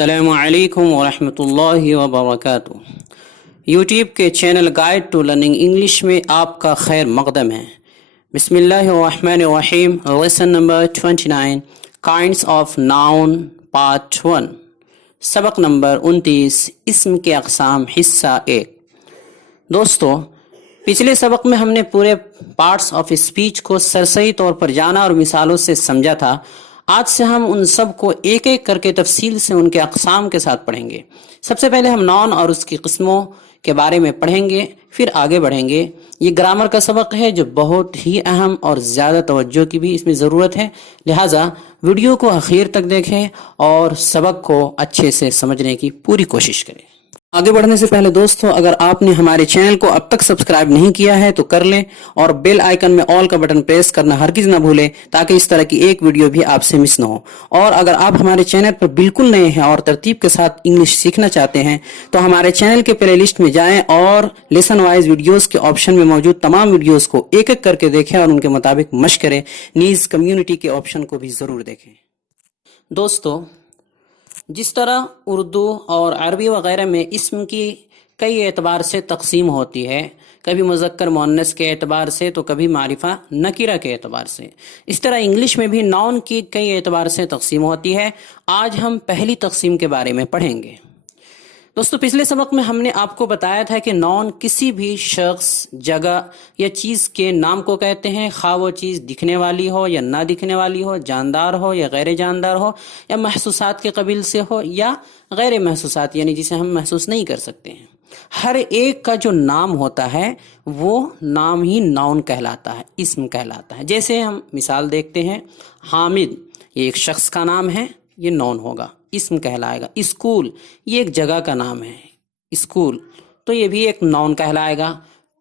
السلام علیکم ورحمۃ اللہ وبرکاتہ۔ یوٹیوب کے channel guide to learning English میں آپ کا خیر مقدم ہے۔ بسم اللہ الرحمن الرحیم۔ Lesson number 29 kinds of noun part 1، سبق نمبر 29، اسم کے اقسام، حصہ 1۔ دوستو، پچھلے سبق میں ہم نے پورے پارٹس آف اسپیچ کو سرسری طور پر جانا اور مثالوں سے سمجھا تھا۔ آج سے ہم ان سب کو ایک ایک کر کے تفصیل سے ان کے اقسام کے ساتھ پڑھیں گے۔ سب سے پہلے ہم ناؤن اور اس کی قسموں کے بارے میں پڑھیں گے، پھر آگے بڑھیں گے۔ یہ گرامر کا سبق ہے جو بہت ہی اہم اور زیادہ توجہ کی بھی اس میں ضرورت ہے، لہٰذا ویڈیو کو آخر تک دیکھیں اور سبق کو اچھے سے سمجھنے کی پوری کوشش کریں۔ آگے بڑھنے سے پہلے دوستو، اگر آپ نے ہمارے چینل کو اب تک سبسکرائب نہیں کیا ہے تو کر لیں اور بیل آئیکن میں آل کا بٹن پریس کرنا ہرگز نہ بھولیں تاکہ اس طرح کی ایک ویڈیو بھی آپ سے مس نہ ہو۔ اور اگر آپ ہمارے چینل پر بالکل نئے ہیں اور ترتیب کے ساتھ انگلش سیکھنا چاہتے ہیں تو ہمارے چینل کے پلے لسٹ میں جائیں اور لیسن وائز ویڈیوز کے آپشن میں موجود تمام ویڈیوز کو ایک ایک کر کے دیکھیں اور ان کے مطابق مشق کریں۔ نیز کمیونٹی کے آپشن کو بھی ضرور دیکھیں۔ دوستو، جس طرح اردو اور عربی وغیرہ میں اسم کی کئی اعتبار سے تقسیم ہوتی ہے، کبھی مذکر مؤنث کے اعتبار سے تو کبھی معرفہ نکرہ کے اعتبار سے، اس طرح انگلش میں بھی ناؤن کی کئی اعتبار سے تقسیم ہوتی ہے۔ آج ہم پہلی تقسیم کے بارے میں پڑھیں گے۔ دوستو، پچھلے سبق میں ہم نے آپ کو بتایا تھا کہ ناؤن کسی بھی شخص، جگہ یا چیز کے نام کو کہتے ہیں، خواہ وہ چیز دکھنے والی ہو یا نہ دکھنے والی ہو، جاندار ہو یا غیر جاندار ہو، یا محسوسات کے قبیل سے ہو یا غیر محسوسات، یعنی جسے ہم محسوس نہیں کر سکتے ہیں۔ ہر ایک کا جو نام ہوتا ہے وہ نام ہی ناؤن کہلاتا ہے، اسم کہلاتا ہے۔ جیسے ہم مثال دیکھتے ہیں، حامد یہ ایک شخص کا نام ہے، یہ ناؤن ہوگا، اسم کہلائے گا۔ اسکول یہ ایک جگہ کا نام ہے، اسکول، تو یہ بھی ایک ناؤن کہلائے گا۔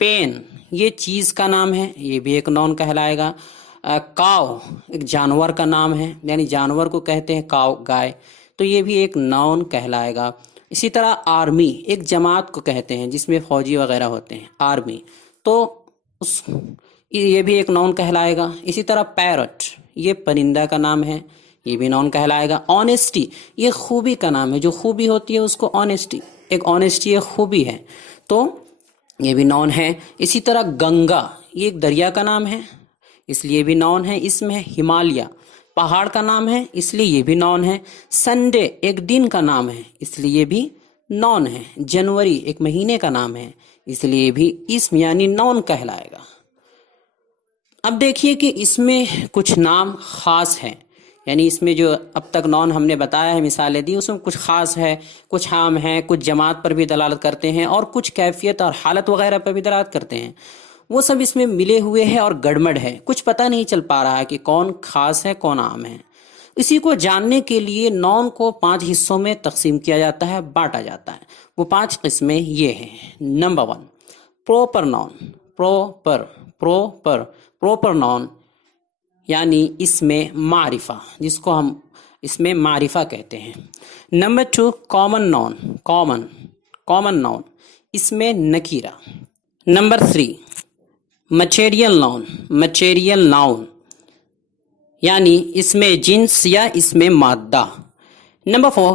پین یہ چیز کا نام ہے، یہ بھی ایک ناؤن کہلائے گا۔ کاؤ ایک جانور کا نام ہے، یعنی جانور کو کہتے ہیں کاؤ، گائے، تو یہ بھی ایک ناؤن کہلائے گا۔ اسی طرح آرمی ایک جماعت کو کہتے ہیں جس میں فوجی وغیرہ ہوتے ہیں، آرمی، تو یہ بھی ایک ناؤن کہلائے گا۔ اسی طرح پیرٹ یہ پرندہ کا نام ہے، یہ بھی ناؤن کہلائے گا۔ آنیسٹی یہ خوبی کا نام ہے، جو خوبی ہوتی ہے اس کو آنیسٹی، ایک آنیسٹی ایک خوبی ہے، تو یہ بھی ناؤن ہے۔ اسی طرح گنگا یہ ایک دریا کا نام ہے، اس لیے بھی ناؤن ہے۔ اسم ہے ہمالیہ پہاڑ کا نام ہے، اس لیے یہ بھی ناؤن ہے۔ سنڈے ایک دن کا نام ہے، اس لیے یہ بھی ناؤن ہے۔ جنوری ایک مہینے کا نام ہے، اس لیے بھی اسم یعنی ناؤن کہلائے گا۔ اب دیکھیے کہ اس میں کچھ نام خاص ہیں، یعنی اس میں جو اب تک ناؤن ہم نے بتایا ہے، مثالیں دی، اس میں کچھ خاص ہے، کچھ عام ہے، کچھ جماعت پر بھی دلالت کرتے ہیں اور کچھ کیفیت اور حالت وغیرہ پر بھی دلالت کرتے ہیں۔ وہ سب اس میں ملے ہوئے ہیں اور گڑمڑ ہے، کچھ پتہ نہیں چل پا رہا ہے کہ کون خاص ہے کون عام ہے۔ اسی کو جاننے کے لیے ناؤن کو 5 حصوں میں تقسیم کیا جاتا ہے، بانٹا جاتا ہے۔ وہ 5 قسمیں یہ ہیں۔ Number 1 proper noun, proper noun یعنی اس میں معرفہ، جس کو ہم اس میں معرفہ کہتے ہیں۔ نمبر 2 کامن ناؤن، کامن ناؤن، اس میں نکیرہ۔ نمبر 3 مٹیریل ناؤن یعنی اس میں جنس یا اس میں مادہ۔ نمبر 4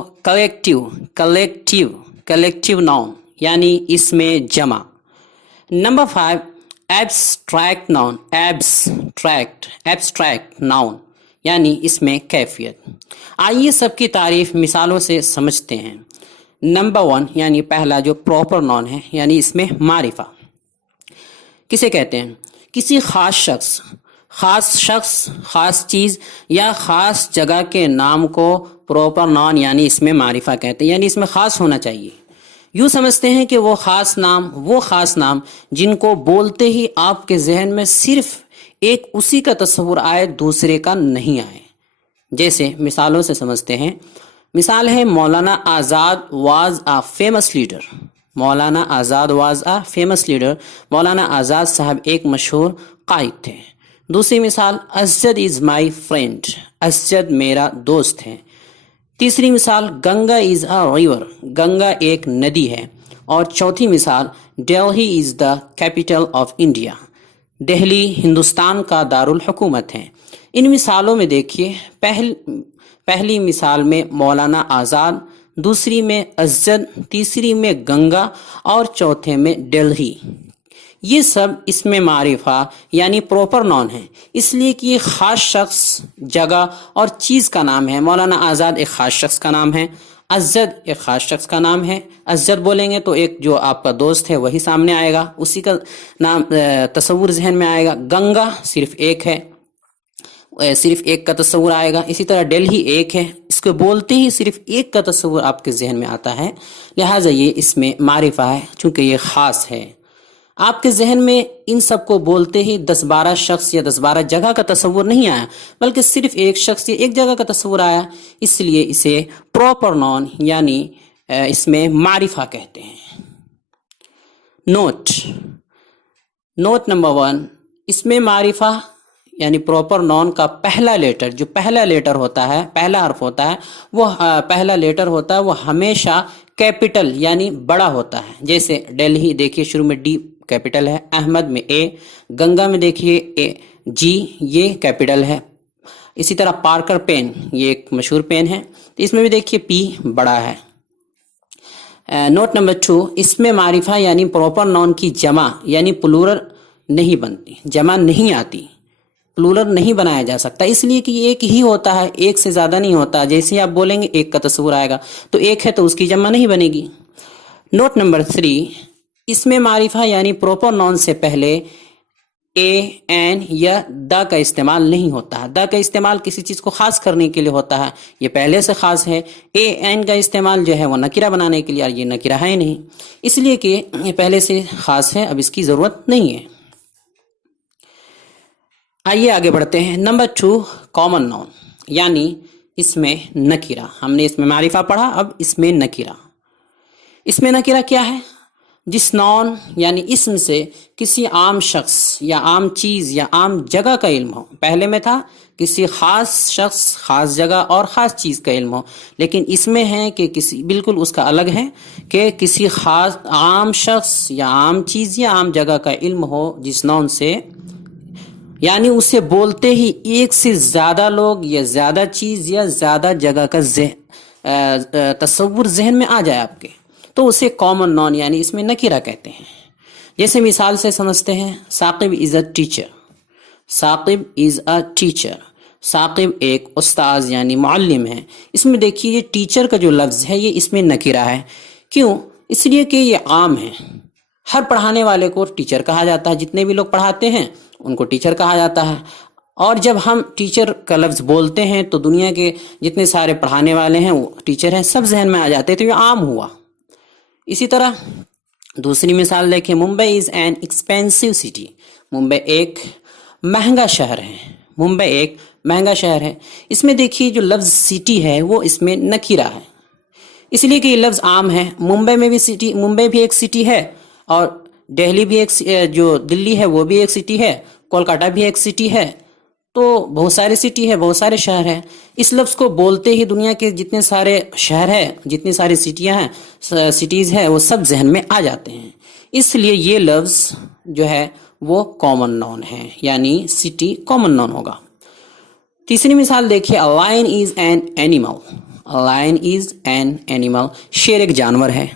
کلیکٹیو ناؤن یعنی اس میں جمع۔ نمبر 5 ایبسٹریکٹ ناؤن یعنی اس میں کیفیت۔ آئیے سب کی تعریف مثالوں سے سمجھتے ہیں۔ نمبر 1 یعنی پہلا جو پراپر ناؤن ہے، یعنی اس میں معرفہ کسے کہتے ہیں؟ کسی خاص شخص، خاص چیز یا خاص جگہ کے نام کو پراپر ناؤن یعنی اس میں معرفہ کہتے ہیں، یعنی اس میں خاص ہونا چاہیے۔ یوں سمجھتے ہیں کہ وہ خاص نام جن کو بولتے ہی آپ کے ذہن میں صرف ایک اسی کا تصور آئے، دوسرے کا نہیں آئے۔ جیسے مثالوں سے سمجھتے ہیں۔ مثال ہے Maulana Azad was a famous leader. Maulana Azad صاحب ایک مشہور قائد تھے۔ دوسری مثال Asjad is my friend, Asjad میرا دوست ہے۔ تیسری مثال Ganga is a river, Ganga ایک ندی ہے۔ اور چوتھی مثال Delhi is the capital of India, Delhi Hindustan کا دارالحکومت ہے۔ ان مثالوں میں دیکھیے، پہلی مثال میں مولانا آزاد دوسری میں ازد، تیسری میں گنگا اور چوتھے میں دلہی۔ یہ سب اسم معرفہ یعنی پراپر نون ہے، اس لیے کہ یہ خاص شخص، جگہ اور چیز کا نام ہے۔ مولانا آزاد ایک خاص شخص کا نام ہے، ازد ایک خاص شخص کا نام ہے۔ ازد بولیں گے تو ایک جو آپ کا دوست ہے وہی سامنے آئے گا، اسی کا نام تصور ذہن میں آئے گا۔ گنگا صرف ایک ہے، صرف ایک کا تصور آئے گا۔ اسی طرح دلہی ایک ہے، اس کو بولتے ہی صرف ایک کا تصور آپ کے ذہن میں آتا ہے، لہٰذا یہ اس میں معرفہ ہے چونکہ یہ خاص ہے۔ آپ کے ذہن میں ان سب کو بولتے ہی 10-12 شخص یا 10-12 جگہ کا تصور نہیں آیا، بلکہ صرف ایک شخص یا ایک جگہ کا تصور آیا، اس لیے اسے پراپر نون یعنی اس میں معرفہ کہتے ہیں۔ نوٹ نمبر 1، اس میں معرفہ یعنی پراپر نون کا پہلا لیٹر، جو پہلا لیٹر ہوتا ہے، پہلا حرف ہوتا ہے، وہ پہلا لیٹر ہوتا ہے، وہ ہمیشہ کیپٹل یعنی بڑا ہوتا ہے۔ جیسے دلہی دیکھیے شروع میں ڈی کیپٹل ہے، احمد میں اے، گنگا میں دیکھیے اے جی، یہ کیپٹل ہے۔ اسی طرح پارکر پین، یہ ایک مشہور پین ہے، تو اس میں بھی دیکھیے پی بڑا ہے۔ نوٹ نمبر 2، اس میں معرفہ یعنی پراپر نون کی جمع یعنی پلورل نہیں بنتی، جمع نہیں آتی، پلورل نہیں بنایا جا سکتا، اس لیے کہ ایک ہی ہوتا ہے، ایک سے زیادہ نہیں ہوتا۔ جیسے آپ بولیں گے ایک کا تصور آئے گا، تو ایک ہے تو اس کی جمع نہیں بنے گی۔ نوٹ نمبر 3، اس میں معرفہ یعنی پراپر نون سے پہلے اے، این یا دا کا استعمال نہیں ہوتا ہے۔ دا کا استعمال کسی چیز کو خاص کرنے کے لیے ہوتا ہے، یہ پہلے سے خاص ہے۔ اے، این کا استعمال جو ہے وہ نکرہ بنانے کے لیے، اور یہ نکرہ ہے نہیں، اس لیے کہ یہ پہلے سے خاص ہے، اب اس کی ضرورت نہیں ہے۔ آئیے آگے بڑھتے ہیں۔ نمبر 2، کامن نون یعنی اس میں نکرہ۔ ہم نے اس میں معرفہ پڑھا، اب اس میں نکرہ۔ اس میں نکرہ کیا ہے؟ جس نون یعنی اسم سے کسی عام شخص یا عام چیز یا عام جگہ کا علم ہو۔ پہلے میں تھا کسی خاص شخص، خاص جگہ اور خاص چیز کا علم ہو، لیکن اس میں ہے کہ کسی بالکل اس کا الگ ہے کہ کسی خاص عام شخص یا عام چیز یا عام جگہ کا علم ہو جس نون سے، یعنی اسے بولتے ہی ایک سے زیادہ لوگ یا زیادہ چیز یا زیادہ جگہ کا تصور ذہن میں آ جائے آپ کے، تو اسے کامن نون یعنی اس میں نکرہ کہتے ہیں۔ جیسے مثال سے سمجھتے ہیں، Saqib is a teacher, Saqib is a teacher, Saqib ایک استاذ یعنی معلم ہے۔ اس میں دیکھیے یہ ٹیچر کا جو لفظ ہے یہ اس میں نکرہ ہے، کیوں؟ اس لیے کہ یہ عام ہے، ہر پڑھانے والے کو ٹیچر کہا جاتا ہے، جتنے بھی لوگ پڑھاتے ہیں ان کو ٹیچر کہا جاتا ہے، اور جب ہم ٹیچر کا لفظ بولتے ہیں تو دنیا کے جتنے سارے پڑھانے والے ہیں وہ ٹیچر ہیں، سب ذہن میں آ جاتے ہیں، تو یہ عام ہوا۔ اسی طرح دوسری مثال دیکھیں، Mumbai is an expensive city, Mumbai ایک مہنگا شہر ہے، ممبئی ایک مہنگا شہر ہے۔ اس میں دیکھیے جو لفظ سٹی ہے وہ اس میں نکرہ ہے، اس لیے کہ یہ لفظ عام ہے۔ ممبئی میں بھی سٹی، ممبئی بھی ایک سٹی ہے، اور دہلی بھی ایک، جو دلی ہے وہ بھی ایک سٹی ہے، کولکاتہ بھی ایک سٹی ہے، تو بہت سارے سٹی ہے، بہت سارے شہر ہیں۔ اس لفظ کو بولتے ہی دنیا کے جتنے سارے شہر ہیں، جتنی ساری سٹیاں ہیں، سٹیز ہیں، وہ سب ذہن میں آ جاتے ہیں۔ اس لیے یہ لفظ جو ہے وہ کامن نون ہے، یعنی سٹی کامن نون ہوگا۔ تیسری مثال دیکھیے، a lion is an animal، a lion is an animal، شیر ایک جانور ہے۔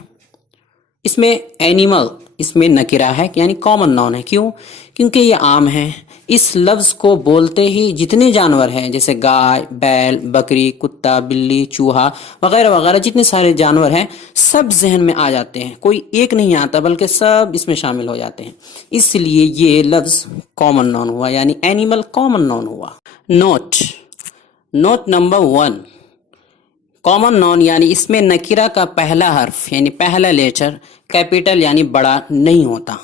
اس میں اینیمل اس میں نکرہ ہے یعنی کامن نون ہے، کیوں؟ کیونکہ یہ عام ہے۔ اس لفظ کو بولتے ہی جتنے جانور ہیں، جیسے گائے، بیل، بکری، کتا، بلی، چوہا وغیرہ وغیرہ، جتنے سارے جانور ہیں سب ذہن میں آ جاتے ہیں، کوئی ایک نہیں آتا بلکہ سب اس میں شامل ہو جاتے ہیں، اس لیے یہ لفظ کامن نون ہوا، یعنی اینیمل کامن نون ہوا۔ نوٹ نمبر 1، کامن نون یعنی اس میں نکرہ کا پہلا حرف یعنی پہلا لیٹر کیپٹل یعنی بڑا نہیں ہوتا۔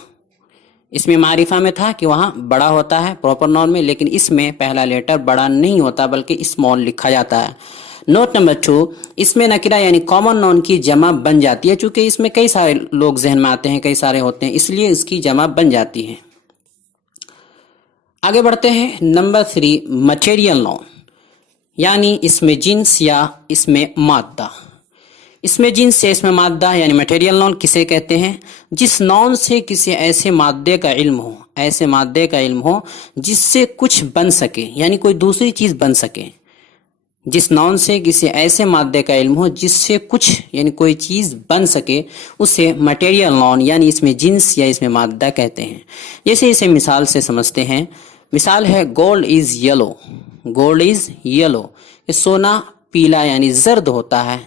اس میں معرفہ میں تھا کہ وہاں بڑا ہوتا ہے پراپر نون میں، لیکن اس میں پہلا لیٹر بڑا نہیں ہوتا بلکہ اسمال لکھا جاتا ہے۔ نوٹ نمبر 2، اس میں نکرہ یعنی کامن نون کی جمع بن جاتی ہے، چونکہ اس میں کئی سارے لوگ ذہن میں آتے ہیں، کئی سارے ہوتے ہیں، اس لیے اس کی جمع بن جاتی ہے۔ آگے بڑھتے ہیں۔ نمبر 3، مٹیریل نون یعنی اس میں جنس یا اس میں مادہ۔ اس میں جنس یا اس میں مادہ یعنی مٹیریل نون کسے کہتے ہیں؟ جس نون سے کسی ایسے مادے کا علم ہو، ایسے مادے کا علم ہو جس سے کچھ بن سکے، یعنی کوئی دوسری چیز بن سکے۔ جس نون سے کسی ایسے مادے کا علم ہو جس سے کچھ یعنی کوئی چیز بن سکے اسے مٹیریل نون یعنی اس میں جنس یا اس میں مادہ کہتے ہیں. جیسے اسے مثال سے سمجھتے ہیں. مثال ہے gold is yellow. Gold is yellow. یہ سونا پیلا یعنی زرد ہوتا ہے،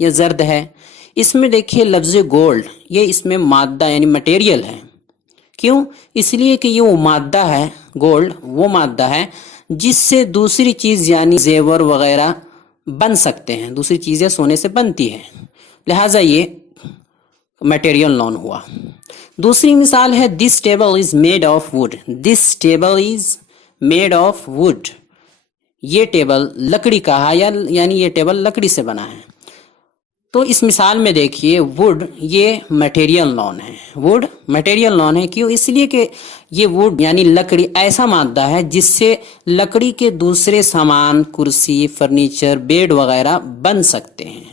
یہ زرد ہے. اس میں دیکھیے لفظ گولڈ یہ اس میں مادہ یعنی مٹیریل ہے. کیوں؟ اس لیے کہ یہ وہ مادہ ہے، گولڈ وہ مادہ ہے جس سے دوسری چیز یعنی زیور وغیرہ بن سکتے ہیں. دوسری چیزیں سونے سے بنتی ہیں، لہٰذا یہ میٹیریل نون ہوا. دوسری مثال ہے this table is made of wood. This table is made of wood. یہ ٹیبل لکڑی کا ہے یعنی یہ ٹیبل لکڑی سے بنا ہے. تو اس مثال میں دیکھیے ووڈ یہ میٹیریل نون ہے. ووڈ میٹیریل نون ہے. کیوں؟ اس لیے کہ یہ ووڈ یعنی لکڑی ایسا مادہ ہے جس سے لکڑی کے دوسرے سامان کرسی، فرنیچر، بیڈ وغیرہ بن سکتے ہیں.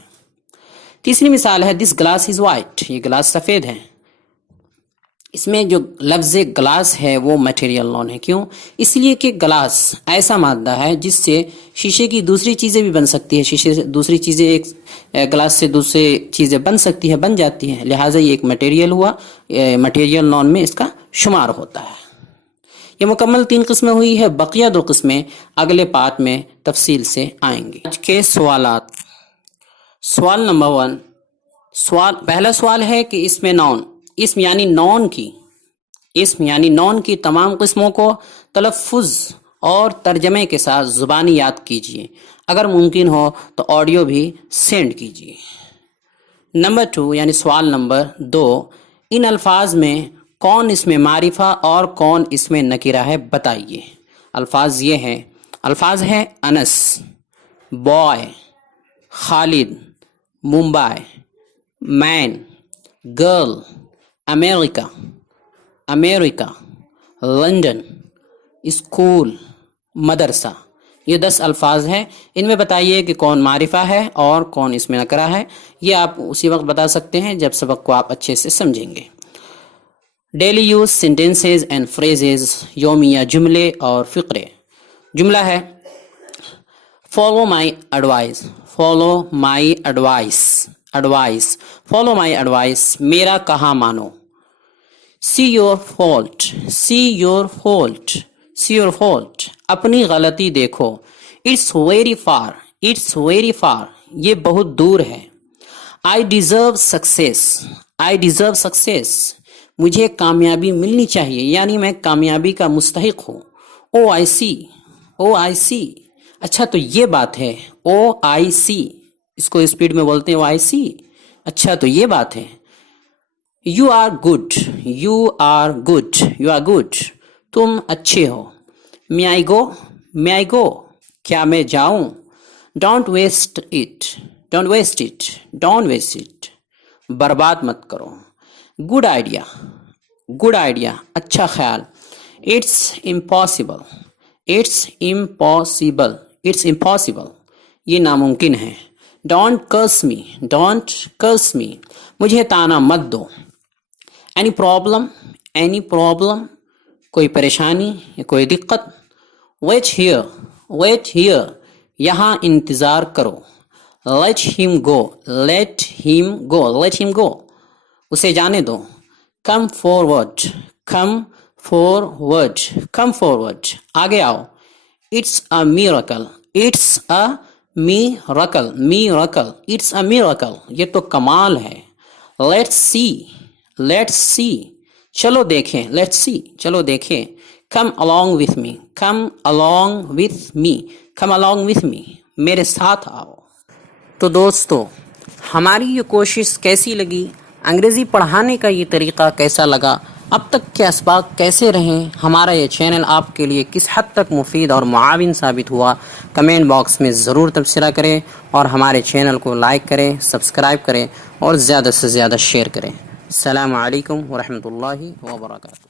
تیسری مثال ہے دس گلاس از وائٹ. یہ گلاس سفید ہے. اس میں جو لفظ گلاس ہے وہ میٹیریل نون ہے. کیوں؟ اس لیے کہ گلاس ایسا مادہ ہے جس سے شیشے کی دوسری چیزیں بھی بن سکتی ہے. شیشے سے دوسری چیزیں ایک گلاس سے دوسری چیزیں بن سکتی ہے، بن جاتی ہیں، لہٰذا یہ ایک میٹیریل ہوا. میٹیریل نون میں اس کا شمار ہوتا ہے. یہ مکمل 3 قسمیں ہوئی ہے. بقیہ 2 قسمیں اگلے پارٹ میں تفصیل سے آئیں گی. آج کے سوالات. سوال نمبر 1. پہلا سوال ہے کہ اس میں نون، اسم یعنی نون کی تمام قسموں کو تلفظ اور ترجمے کے ساتھ زبانی یاد کیجیے. اگر ممکن ہو تو آڈیو بھی سینڈ کیجیے. نمبر 2 یعنی سوال نمبر 2. ان الفاظ میں کون اس میں معرفہ اور کون اس میں نکرہ ہے بتائیے. الفاظ یہ ہیں. الفاظ ہے انس، بوائے، خالد، ممبئی، مین، گرل، امریکہ، لندن، اسکول، مدرسہ. یہ 10 الفاظ ہیں. ان میں بتائیے کہ کون معرفہ ہے اور کون اس میں نکرہ ہے. یہ آپ اسی وقت بتا سکتے ہیں جب سبق کو آپ اچھے سے سمجھیں گے. Daily use sentences and phrases, یومیہ جملے اور فقرے. جملہ ہے follow my advice. Follow my advice. Follow my advice. میرا کہا مانو. See your fault. اپنی غلطی دیکھو. It's very far. یہ بہت دور ہے. I deserve success. مجھے کامیابی ملنی چاہیے یعنی میں کامیابی کا مستحق ہوں. او آئی سی. اچھا تو یہ بات ہے. او آئی سی. اس کو اسپیڈ میں بولتے ہیں او آئی سی. اچھا تو یہ بات ہے. You are good. تم اچھے ہو. may I go. کیا میں جاؤں. Don't waste it. برباد مت کرو. Good idea. اچھا خیال. It's impossible. یہ ناممکن ہے. Don't curse me. مجھے تانا مت دو. Any problem. کوئی پریشانی یا کوئی دقت. Wait here. یہاں انتظار کرو. Let him go. اسے جانے دو. Come forward. آگے آؤ. It's a miracle. یہ تو کمال ہے. Let's see. چلو دیکھیں. کم along with me. میرے ساتھ آؤ. تو دوستو ہماری یہ کوشش کیسی لگی، انگریزی پڑھانے کا یہ طریقہ کیسا لگا، اب تک کے اسباق کیسے رہیں، ہمارا یہ چینل آپ کے لیے کس حد تک مفید اور معاون ثابت ہوا، کمنٹ باکس میں ضرور تبصرہ کریں اور ہمارے چینل کو لائک کریں، سبسکرائب کریں اور زیادہ سے زیادہ شیئر کریں. السلام علیکم ورحمۃ اللہ وبرکاتہ.